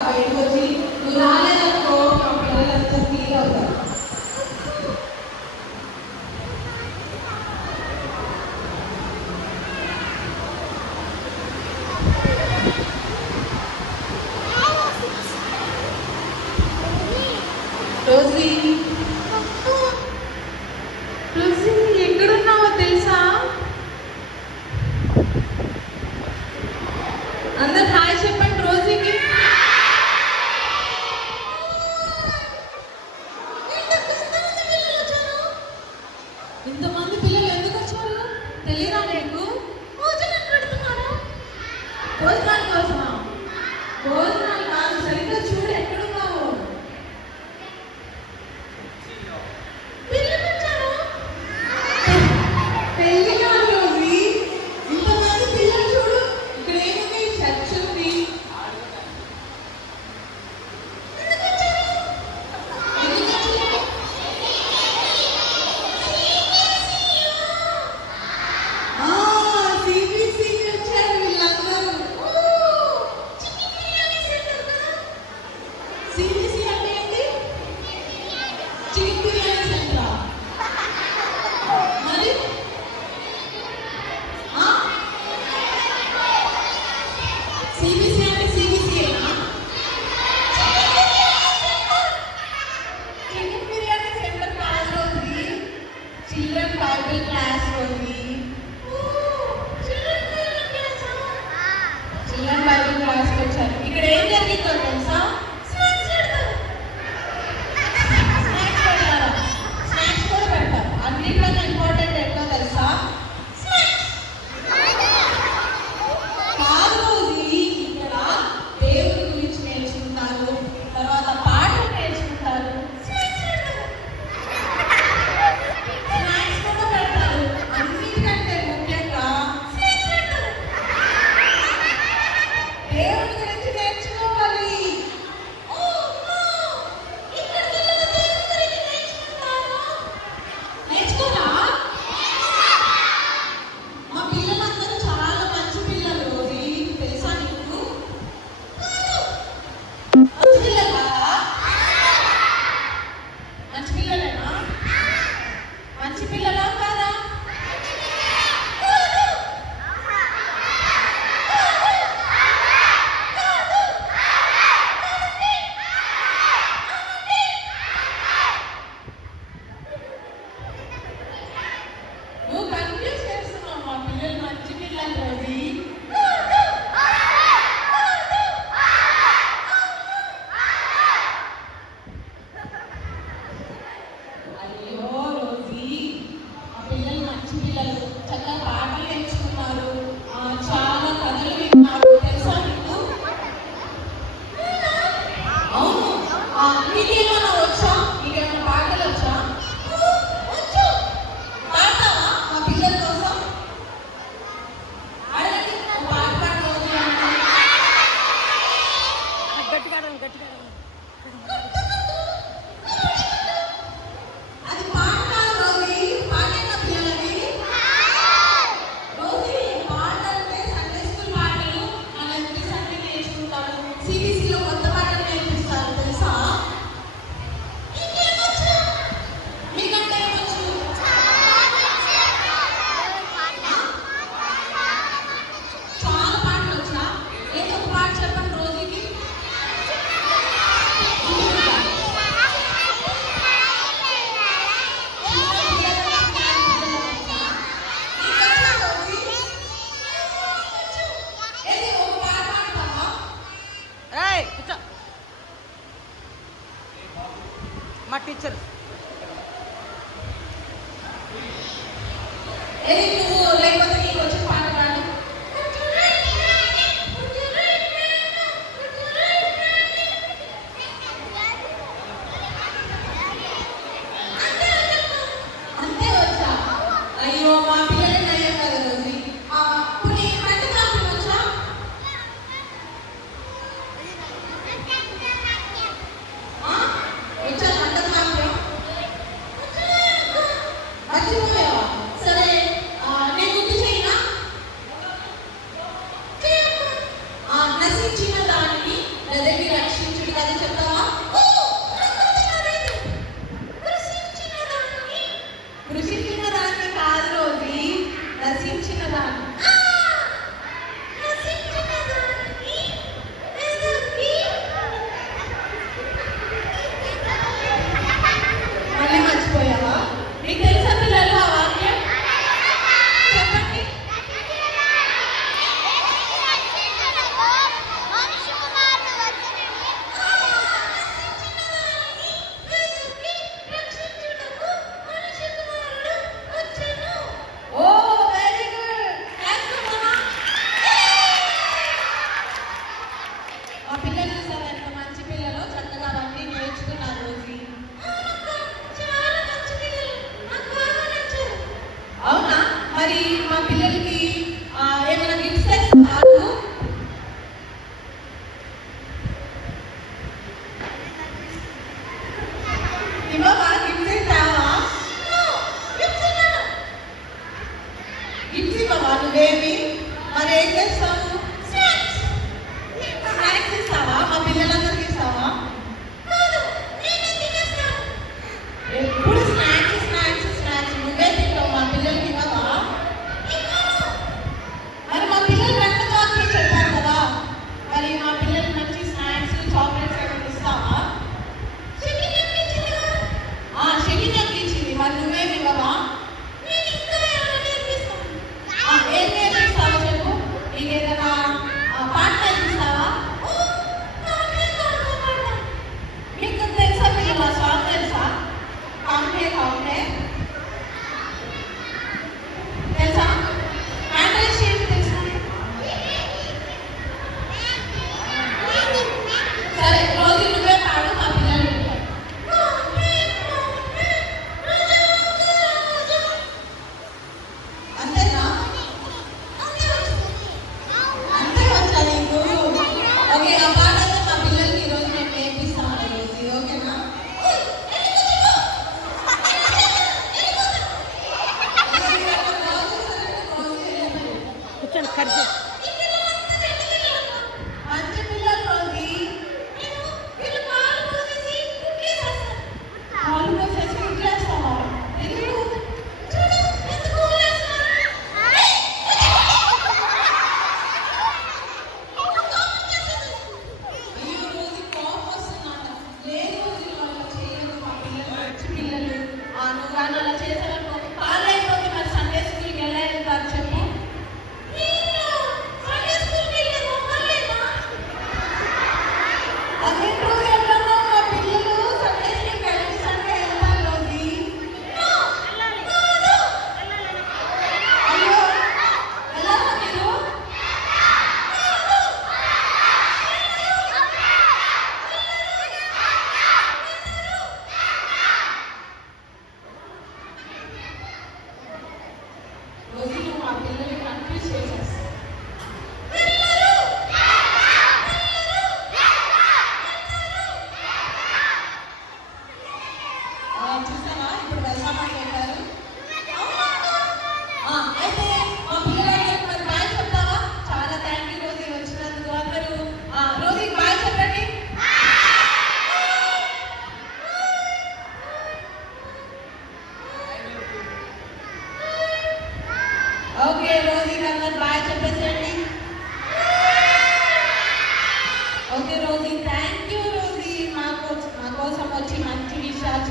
బయటకు వచ్చి నువ్వు రాలేదనుకో మా పిల్లలంతా ఫీల్ అవుతారు. రోజీ రోజీ ఎక్కడున్నావో తెలుసా? అందరు హాయ్ చెప్పండి రోజీకి. ఇంతమంది పిల్లలు ఎందుకు వచ్చారు తెలియదా నీకు? భోజనం పెడుతున్నారా? భోజనాల కోసమా? భోజనాలు కాదు, సరిగ్గా చూడు ఎక్కడున్నావు. పెళ్లి కాదు రోజీ, ఇంతమంది పిల్లలు చూడు. ఇక్కడ ఏముంది? చర్చ్ ఉంది. సిబిసి అంటే ఏంటి? Chicken biryani centre. మరి సిబిసి అంటే సిబిసియేనా? చికెన్ బిర్యానీ సెంటర్ కాదు Rosie, children Bible class Rosie. Children Bible క్లాస్కి వచ్చారు. ఇక్కడ ఏం జరిగిందో తెలుసా? అన్నింటిలో ఇంపార్టెంట్ ఏంటో తెలుసా? కాదు రోజీ, ఇక్కడ దేవుడి గురించి నేర్చుకుంటారు, తర్వాత పాటలు నేర్చుకుంటారు, స్నాక్స్ కూడా పెడతారు. అన్నిటికంటే ముఖ్యంగా దేవుడి గురించి నేర్చుకోవాలి. నేర్చుకోరా? మా పిల్లలందరూ చాలా మంచి పిల్లలు రోజీ, తెలుసా నీకు? మంచి పిల్లలు కాదా? మంచి పిల్లలేనా? మంచి పిల్లలా కాదా? నువ్వు కన్ఫ్యూజ్ చేస్తున్నావు. మా పిల్లలు మంచి పిల్లలు రోజీ. అయ్యో రోజీ, మా పిల్లలు మంచి పిల్లలు, చక్కగా పాటలు నేర్చుకున్నారు, చాలా కథలు విన్నారు, తెలుసా నీకు? అవును. నీకేమైనా వచ్చా? నీకేమైనా పాటలు వచ్చా? వచ్చు. పాడతావా మా పిల్లల కోసం? అడగండి, ఒక పాట పాడు రోజీ అంటే. అది పాట కాదు రోజీ, పాటేనా పిల్లలకి? రోజీ, పాటంటే సండే స్కూల్ పాటలు మన ఎవ్రీ సండే నేర్చుకుంటారు. సిబిసిలో కొత్త పాటలు నేర్పిస్తారు, తెలుసా? మీకేమొచ్చు? మీకంటే ఏమొచ్చు? చాలా పాటలు వచ్చా? ఏదో ఒక పాట చెప్పండి రోజీకి. ఏది ఒక పాట పాడతావా? మా టీచర్ ఏది నువ్వు లేకపోతే నీకు వచ్చి పాట పాడు. అంతే వచ్చా? అయ్యో మా పిల్లలే నయ్యం కదా రోజీ. ఇప్పుడు నీకు భరతనాట్యం వచ్చా? వచ్చా భరతనాట్యం? పది చెప్తావా? కృషించిన దాన్ని కాదు రోజీ, నశించిన దాన్ని. మళ్ళీ మర్చిపోయావా? మీకు తెలుసా పిల్లలు ఆ వాక్యం? చెప్పండి. మా పిల్లలు చూసారా ఎంత మంచి పిల్లలు, చక్కగా అవన్నీ నేర్చుకున్నారు రోజు. అవునా? మరి మా పిల్లలకి ఏమైనా గిఫ్ట్స్ తెస్తారు? ఇవ్వవా? గిఫ్ట్స్ ఇస్తావా? గిఫ్ట్స్ ఇవ్వవా నువ్వేమి? మరి ఏం చేస్తావు? స్నాక్స్ ఇస్తావా? మా పిల్లలందరికీ ఇస్తావా? ఎప్పుడు స్నాక్స్ స్నాక్స్ స్నాక్స్ నువ్వే తింటావు, మా పిల్లలకి ఇవ్వవా? మరి మా పిల్లలు వెంట చాక్లెట్ చెప్పారు కదా, మరి మా పిల్లలకి మంచి స్నాక్స్ చాక్లెట్స్ ఏమైనా ఇస్తావా? షెకినెట్ ఇచ్చింది, మరి నువ్వేమి ఇవ్వవా? ఏం నేర్పిస్తావో చెప్పు. నీకు ఏదైనా పాట నేర్పిస్తావా? మీకు తెలుసా పిల్లల సాంగ్ తెలుసా? కాంటే కాంటే తెలుసా? హ్యాండిల్ షేప్ తెలుసా? సరే రోజు నువ్వే పాడు, మా పిల్లలు వింటారు. అంతేనా? అంతే వచ్చా నీకు? ఓకే, ఆ పాట అయితే మా పిల్లలకి ఈరోజు నేను నేర్పిస్తాను రోజు, ఓకేనా? కూర్చొని ఖర్చు. మంచి పిల్లలు రోజు. పాలు పోసేసి కుట్లేస్తావా? ఎందుకు? ఈ రోజు కోపం వస్తుందట. లేదు రోజు అలా చేయదు మా పిల్లలు, మంచి పిల్లలు. నువ్వు కానీ అలా చేసావనుకో పాలు అయిపోతే మరి సండే స్కూల్కి ఎలా వెళ్తారు చెప్పు? అదే రోజు వెళ్ళను, మా పిల్లలు సండే స్కూల్కి వెళ్ళి సండే వెళ్తారు రోజు. అయ్యో, వెళ్ళరా మీరు? రోజు నువ్వు మా పిల్లల్ని కన్ఫ్యూజ్ చేసేస్తావు. చూసావా ఇప్పుడు వెళ్తామని చెప్పారు. అయితే మా పిల్లలందరికీ మరి బాయ్ చెప్తావా? చాలా థ్యాంక్ యూ రోజు వచ్చినందుకు అందరూ. రోజు బాయ్ చెప్పండి. ఓకే, రోజు అందరూ బాయ్ చెప్పేసేయండి. ఓకే రోజు, థ్యాంక్ యూ రోజు మా కోసం వచ్చి మంచి విషయాలు